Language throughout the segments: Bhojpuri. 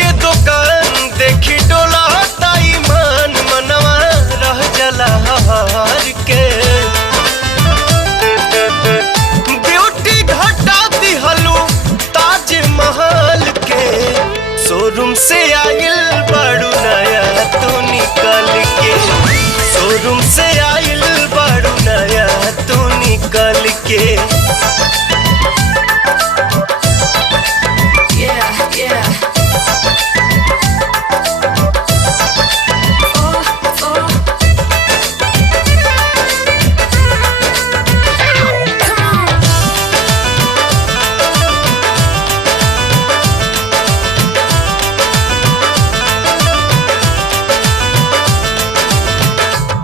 के दुकान देखी डोला ताई मान मनवा रह जला हार के ब्यूटी घटा दिहलू ताज महल के शोरूम से आइल बड़ू नया तू निकल के शोरूम से आइल बड़ू नया तू निकल के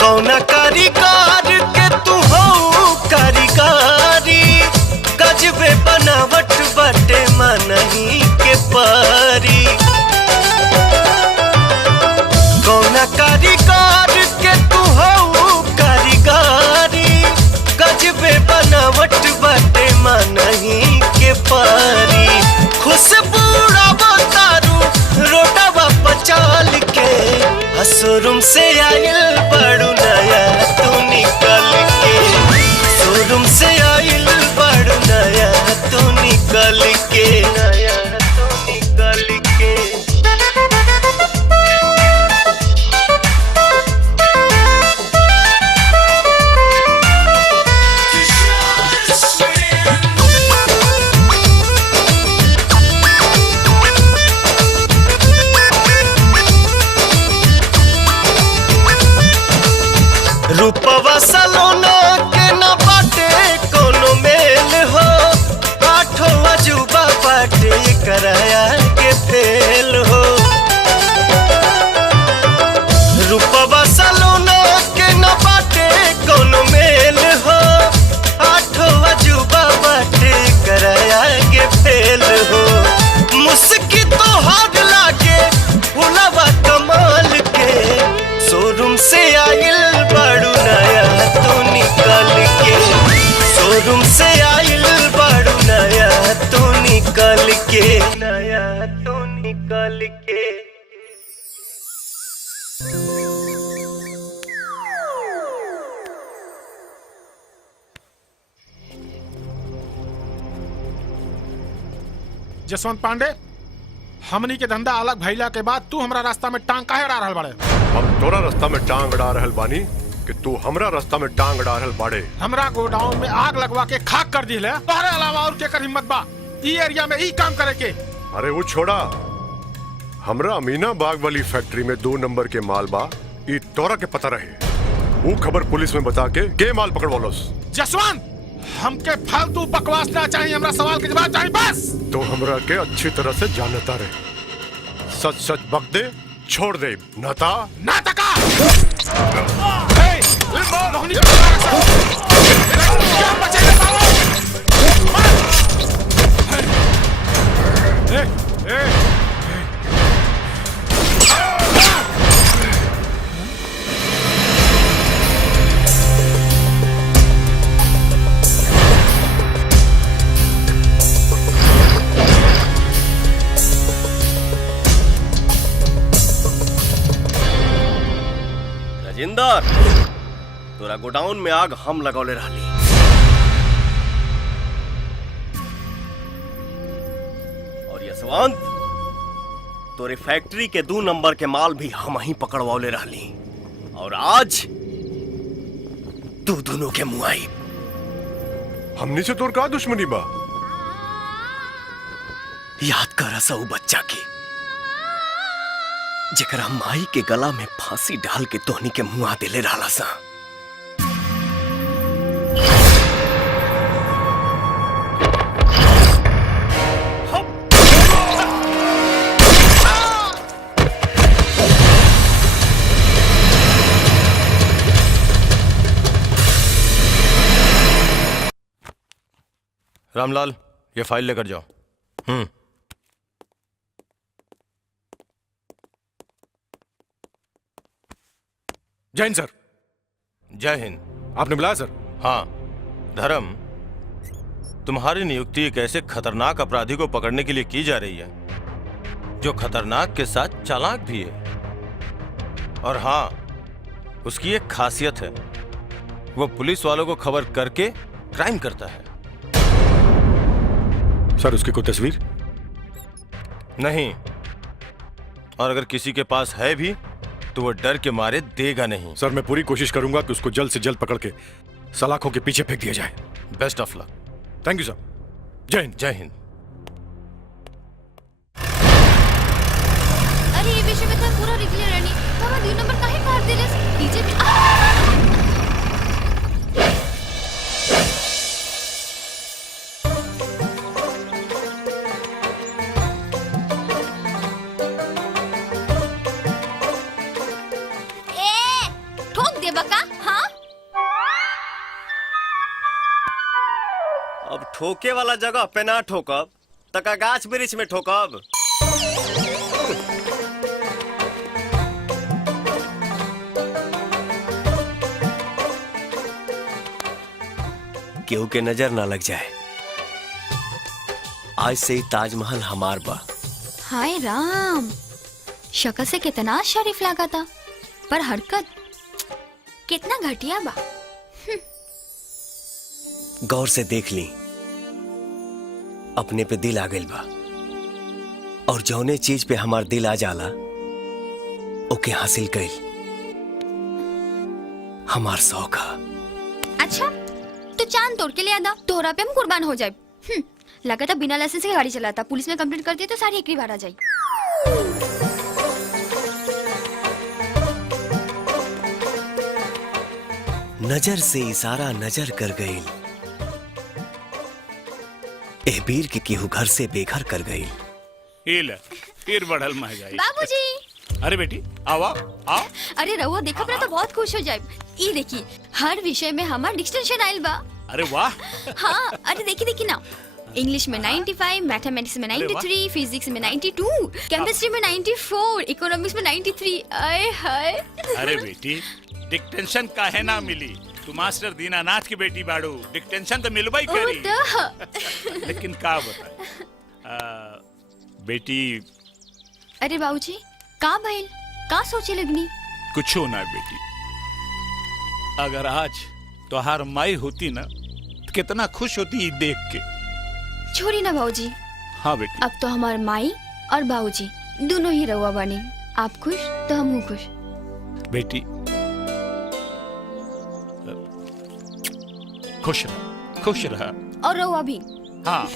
कौना कारीगर के तू हो कारीगरी गजबे बनावट बटे मनही के परी कौना कारीगर के तू हो कारीगरी गजबे बनावट बटे मनही के परी खुशबू तारू रोडवा पचाल के शोरूम से आइल बड़ू नया तू निकल के शोरूम से आइल बड़ू नया तू निकल के नया तू निकल के रूपवा सलोना के न बाटे कोनो मेल हो आठो अजूबा बाटे कराया के फेल हो रूपवा सलोना के न बाटे कोनो मेल हो आठो अजूबा बाटे कराया के फेल हो मुस्की तो हाथ लागे भुलावा कमाल के शोरूम से आइल बड़ू नया तू निकल के शोरूम से आइल बड़ू नया तू निकल के नया तू निकल के जसवंत पांडे हमनी के धंधा अलग भइला के बाद तू हमरा रास्ता में टांग काहे अड़ा रहल बाड़े? हम तोरा रास्ता में टांग अड़ा रहल बानी कि तू हमरा रास्ता में टांग अड़ा रहल बाड़े? हमरा गोडाउन में आग लगवा के खाक कर दिले तोहरे अलावा और केकर हिम्मत बा ई एरिया में ई काम करे के? अरे वो छोड़ा हमरा अमीना बाग वाली फैक्ट्री में 2 नंबर के माल बा ई तोरा के पता रहे वो खबर पुलिस में बता के माल पकड़वालोस। जसवंत हमके फालतू बकवास ना चाहिए हमरा सवाल के जवाब चाहिए बस। तो हमरा के अच्छी तरह से जानता रहे सच सच बक दे छोड़ दे नाता नाटका राजेंद्र तोरा गोडाउन में आग हम लगौले रहली और यशवंत तोरे फैक्ट्री के 2 नंबर के माल भी हम ही पकड़वाले रहली और आज तू दोनों के मुआई। हमनी से तोर का दुश्मनी बा? याद कर सऊ बच्चा के जेकरा माई के गला में फांसी डाल के तोहनी के मुआ देले रहला सा। रामलाल ये फाइल लेकर जाओ। जय हिंद सर। जय हिंद। आपने बुलाया सर? हाँ धर्म, तुम्हारी नियुक्ति एक ऐसे खतरनाक अपराधी को पकड़ने के लिए की जा रही है जो खतरनाक के साथ चालाक भी है। और हाँ, उसकी एक खासियत है, वो पुलिस वालों को खबर करके क्राइम करता है। सर, उसकी कोई तस्वीर? नहीं, और अगर किसी के पास है भी तो वो डर के मारे देगा नहीं। सर, मैं पूरी कोशिश करूंगा कि उसको जल्द से जल्द पकड़ के सलाखों के पीछे फेंक दिया जाए। Best of luck. Thank you sir. जय हिंद। जय हिंद। अरे ये विषय में तर पूरा रिक्लियर राणी बाबा 2 नंबर काहे काढ दिलेस डीजे ए ठोक दे बका। हाँ, अब ठोके वाला जगह पे ना ठोकब तका गाछ वृक्ष में ठोकब। केहू के नजर ना लग जाए। आज से ही ताजमहल हमार बा। हाय राम, शक्ल से कितना शरीफ लगा था, पर हरकत कितना घटिया बा। गौर से देख ली, अपने पे दिल आ गइल बा, और जौने चीज पे हमार दिल आ जाला ओके हासिल कइल हमार शौक है। अच्छा, तो चांद तोड़ के ले आदा, तोहरा पे हम कुर्बान हो जाए। लगा था बिना लाइसेंस के गाड़ी चलाता, पुलिस में कंप्लेंट कर दी तो सारी एकरी बार आ जाए। नजर से इशारा नजर कर गई, एहबीर के केहू घर से बेघर कर गई। फिर बढ़ल महंगाई। बाबूजी, अरे बेटी आओ आओ आओ। अरे रहुआ देखा अपना तो बहुत खुश हो जाए। ये देखी, हर विषय में हमार डिक्टेंशन आइल बा। अरे वाह। हाँ, अरे देखी ना, इंग्लिश में 95, मैथमेटिक्स में 93, फिजिक्स में 92, केमिस्ट्री में 94, इकोनॉमिक्स में 93। आए हाय। अरे बेटी, डिक्टेंशन काहे ना मिली? तू मास्टर दीनानाथ की बेटी बाड़ू, डिक्टेंशन तो मिलबा ही करी। लेकिन का बता बेटी। अरे बाबूजी, का भइल? का सोचे लगनी? कुछ ना बेटी, अगर आज तोहार माई होती ना तो कितना खुश होती ये देख के। छोड़ी ना बाबूजी। हाँ बेटी। अब तो हमार माई और बाबूजी दोनों ही रहुआ बने। आप खुश तो हम खुश। बेटी खुश रहा, खुश रहा। और रहुआ भी। हाँ।